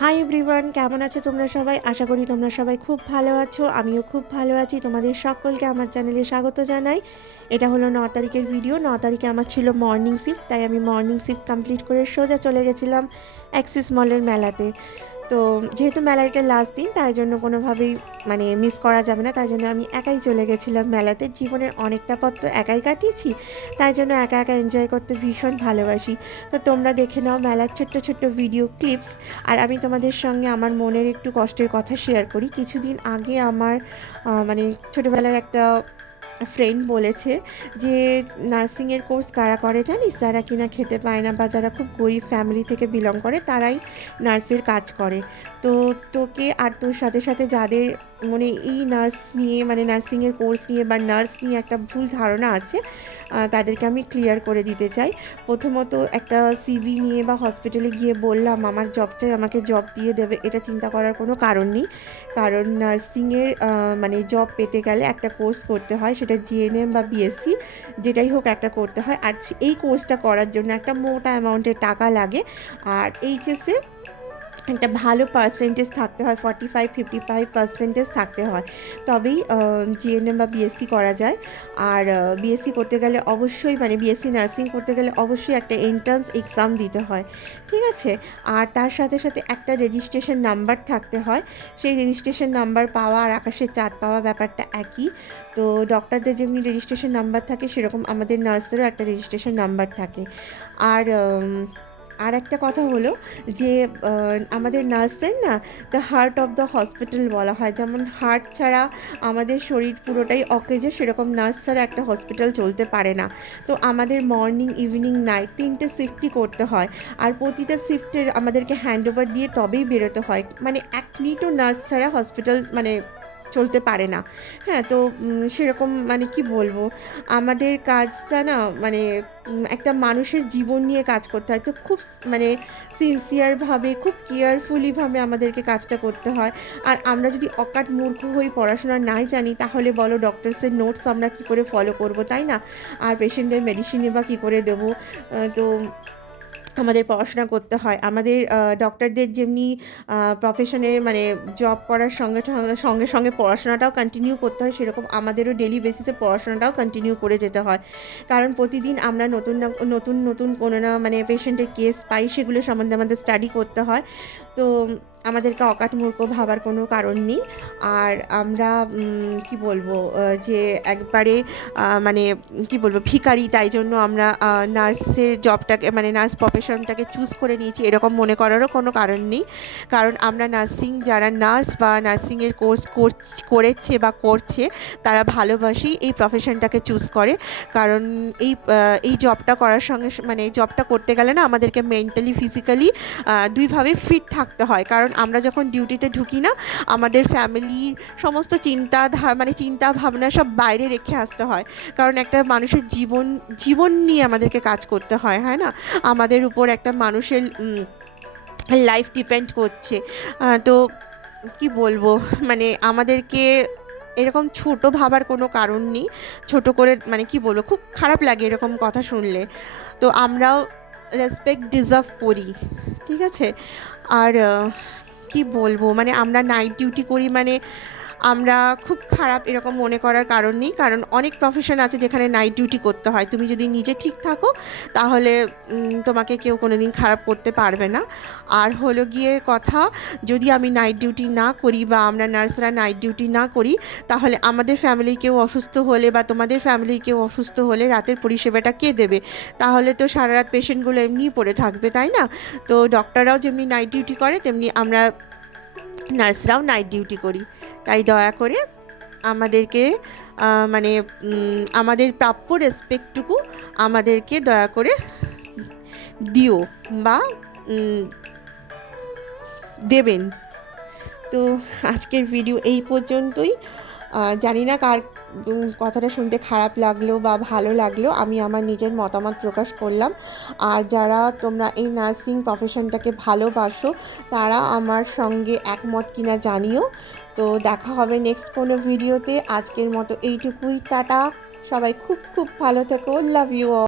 Hi everyone, কেমন আছো তোমরা সবাই? আশা করি তোমরা সবাই খুব ভালো আছো। আমিও খুব ভালো আছি। তোমাদের সকলকে আমার চ্যানেলে স্বাগত জানাই। এটা হলো 9 তারিখের ভিডিও। 9 তারিখে আমার ছিল মর্নিং শিফট, তাই আমি মর্নিং শিফট কমপ্লিট করে সোজা চলে গেছিলাম অ্যাক্সিস মলের মেলাতে। তো যেহেতু মেলার এটা লাস্ট দিন, তাই জন্য কোনোভাবেই মিস করা যাবে না, তাই জন্য আমি একাই চলে গেছিলাম মেলাতে। জীবনের অনেকটা পথ তো একাই কাটিয়েছি, তাই জন্য একা একা এনজয় করতে ভীষণ ভালোবাসি। তো তোমরা দেখে নাও মেলার ছোট্ট ছোট্ট ভিডিও ক্লিপস। আর আমি তোমাদের সঙ্গে আমার মনের একটু কষ্টের কথা শেয়ার করি। কিছুদিন আগে আমার ছোটোবেলার একটা ফ্রেন্ড বলেছে যে নার্সিংয়ের কোর্স কারা করে জানিস, যারা কিনা খেতে পায় না বা যারা খুব গরিব ফ্যামিলি থেকে বিলং করে তারাই নার্সের কাজ করে। তো তোকে আর তোর সাথে সাথে যাদের এই নার্স নিয়ে নার্সিংয়ের কোর্স নিয়ে বা নার্স নিয়ে একটা ভুল ধারণা আছে, তাদেরকে আমি ক্লিয়ার করে দিতে চাই। প্রথমত একটা সিভি নিয়ে বা হসপিটালে গিয়ে বললাম আমার জব চাই, আমাকে জব দিয়ে দেবে, এটা চিন্তা করার কোনো কারণ নেই। কারণ নার্সিংয়ের জব পেতে গেলে একটা কোর্স করতে হয়, সেটা জিএনএম বা বিএসসি যেটাই হোক একটা করতে হয়। আর এই কোর্সটা করার জন্য একটা মোটা অ্যামাউন্টের টাকা লাগে। আর এইচএসে একটা ভালো পার্সেন্টেজ থাকতে হয়, 45-55% থাকতে হয়, তবেই জিএনএম বা বিএসসি করা যায়। আর বিএসসি করতে গেলে অবশ্যই বিএসসি নার্সিং করতে গেলে অবশ্যই একটা এন্ট্রান্স এক্সাম দিতে হয়, ঠিক আছে। আর তার সাথে সাথে একটা রেজিস্ট্রেশন নাম্বার থাকতে হয়। সেই রেজিস্ট্রেশন নাম্বার পাওয়া আর আকাশের চাঁদ পাওয়া ব্যাপারটা একই। তো ডক্টরদের যেমনি রেজিস্ট্রেশন নাম্বার থাকে, সেরকম আমাদের নার্সেরও একটা রেজিস্ট্রেশন নাম্বার থাকে। আর আর একটা কথা হলো যে আমাদের নার্সদের না the heart of the hospital বলা হয়। যেমন হার্ট ছাড়া আমাদের শরীর পুরোটাই অকেজো, সেরকম নার্স ছাড়া একটা হসপিটাল চলতে পারে না। তো আমাদের মর্নিং, ইভিনিং, নাইট 3টে শিফটই করতে হয়। আর প্রতিটা শিফটে আমাদেরকে হ্যান্ড ওভার দিয়ে তবেই বেরোতে হয়। 1 মিনিটও নার্স ছাড়া হসপিটাল চলতে পারে না। হ্যাঁ, তো সেরকম কি বলবো, আমাদের কাজটা না একটা মানুষের জীবন নিয়ে কাজ করতে হয়। তো খুব সিনসিয়ারভাবে, খুব কেয়ারফুলিভাবে আমাদেরকে কাজটা করতে হয়। আর আমরা যদি অকাট মূর্খ হয়ে পড়াশোনা নাই জানি, তাহলে বলো ডক্টরসের নোটস আমরা কী করে ফলো করব, তাই না? আর পেশেন্টদের মেডিসিনই বা কী করে দেবো? তো আমাদের পড়াশোনা করতে হয়। আমাদের ডক্টরদের যেমনি প্রফেশনে জব করার সঙ্গে সঙ্গে সঙ্গে পড়াশোনাটাও কন্টিনিউ করতে হয়, সেরকম আমাদেরও ডেলি বেসিসে পড়াশোনাটাও কন্টিনিউ করে যেতে হয়। কারণ প্রতিদিন আমরা নতুন না নতুন নতুন কোনো না পেশেন্টের কেস পাই, সেগুলো সম্বন্ধে আমাদের স্টাডি করতে হয়। তো আমাদেরকে অকাট মূর্খ ভাবার কোনো কারণ নেই। আর আমরা কি বলবো, যে একবারে কি বলবো, ভিখারি, তাই জন্য আমরা নার্সের জবটাকে নার্স প্রফেশনটাকে চুজ করে নিয়েছি, এরকম মনে করারও কোনো কারণ নেই। কারণ আমরা যারা নার্স বা নার্সিংয়ের কোর্স করেছে বা করছে, তারা ভালোবাসেই এই প্রফেশনটাকে চুজ করে। কারণ এই জবটা করার সঙ্গে জবটা করতে গেলে না আমাদেরকে মেন্টালি, ফিজিক্যালি দুইভাবে ফিট থাকতে হয়। কারণ আমরা যখন ডিউটিতে ঢুকি না, আমাদের ফ্যামিলির সমস্ত চিন্তা ভাবনা সব বাইরে রেখে আসতে হয়। কারণ একটা মানুষের জীবন নিয়ে আমাদেরকে কাজ করতে হয়, হয় না? আমাদের উপর একটা মানুষের লাইফ ডিপেন্ড করছে। তো কি বলবো, আমাদেরকে এরকম ছোট ভাবার কোনো কারণ নেই। ছোট করে কি বলবো, খুব খারাপ লাগে এরকম কথা শুনলে। তো আমরাও রেসপেক্ট ডিজার্ভ করি, ঠিক আছে। আর কি বলবো, আমরা নাইট ডিউটি করি, আমরা খুব খারাপ এরকম মনে করার কারণ নেই। কারণ অনেক প্রফেশন আছে যেখানে নাইট ডিউটি করতে হয়। তুমি যদি নিজে ঠিক থাকো, তাহলে তোমাকে কেউ কোনো দিন খারাপ করতে পারবে না। আর হলো গিয়ে কথা, যদি আমি নাইট ডিউটি না করি বা আমরা নার্সরা নাইট ডিউটি না করি, তাহলে আমাদের ফ্যামিলির কেউ অসুস্থ হলে বা তোমাদের ফ্যামিলির কেউ অসুস্থ হলে রাতের পরিষেবাটা কে দেবে? তাহলে তো সারা রাত পেশেন্টগুলো এমনিই পড়ে থাকবে, তাই না? তো ডক্টররাও যেমনি নাইট ডিউটি করে, তেমনি আমরা নার্সরাও নাইট ডিউটি করি। তাই দয়া করে আমাদেরকে আমাদের প্রাপ্য রেসপেক্টটুকু আমাদেরকে দয়া করে দিও বা দেবেন। তো আজকের ভিডিও এই পর্যন্তই। জানি না কার কথাটা শুনতে খারাপ লাগলো বা ভালো লাগলো, আমি আমার নিজের মতামত প্রকাশ করলাম। আর যারা তোমরা এই নার্সিং প্রফেশনটাকে ভালোবাসো, তারা আমার সঙ্গে একমত কিনা জানিও। তো দেখা হবে নেক্সট কোনো ভিডিওতে। আজকের মতো এইটুকুই, টাটা। সবাই খুব খুব ভালো থেকো। Love you all.